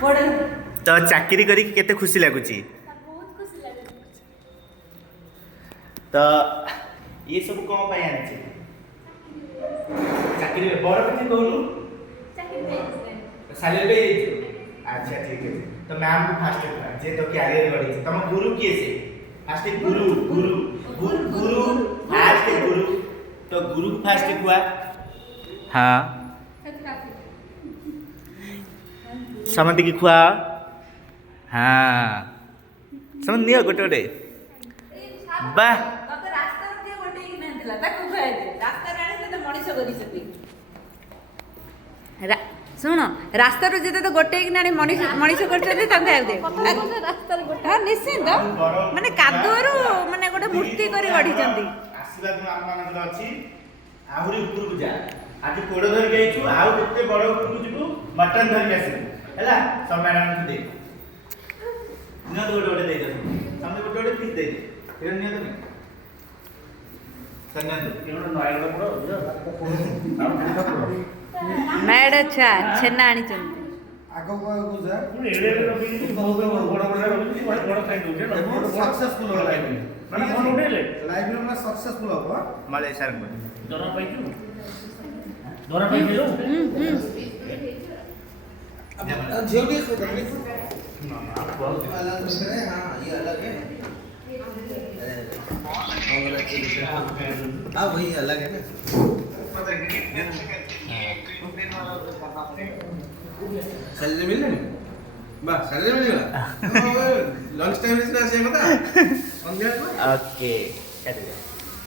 तो चाकरी करी केते खुशी लगुची तो ये सब कौन पाई आनी चाकरी बड़ कथि कहलु साले पे अच्छा ठीक है तो मैम को फास्ट जे तो कैरियर बढ़ी तुम गुरु किए से फास्ट गुरु गुरु गुरु फास्ट गुरु तो गुरु को फास्ट हुआ हाँ समझ की खुआ हाँ समझ नहीं गोटे गोटे वाह ଶୁଣ ରାସ୍ତାରୁ ଯେତେ ତ ଗୋଟେଇ କିନା ମଣିଷ କରିଛନ୍ତି ତାଙ୍କୁ ଆଉ ଦେ ହଁ ନିଶ୍ଚିନ୍ତ ମାନେ କାଦୁଅରୁ ମାନେ ଗୋଟେ ମୂର୍ତ୍ତି କରି ଗଢିଛନ୍ତି ଆଶୀର୍ବାଦ ଆମମାନଙ୍କର ଅଛି ଆହୁରି ଉପରକୁ ଯା ଆଜି ପୋଡ଼ ଧରିକି ଆଇଛୁ ଆଉ କେତେ ବଡ଼ ଉପରକୁ ଯିବୁ ମଟନ ଧରିକି ଆସିବୁ ହେଲା ସବୁ ମ୍ୟାଡ଼ାମଙ୍କୁ ଦେ ନିଅନ୍ତୁ ଗୋଟେ ଗୋଟେ ଦେଇଦେବୁ ତମେ ଗୋଟେ ଗୋଟେ ପିସ୍ ଦେଇଦେ ଏଇଟା ନିଅନ୍ତୁ ନି ମ୍ୟାଡ ଆଚ୍ଛା ଛେନା ଆଣିଛନ୍ତି ମଳେ ସାର୍ हाँ वही अलग है ना सैलरी मिल रही बा सैलरी मिल गला लंच टाइम से आसे कथा ओके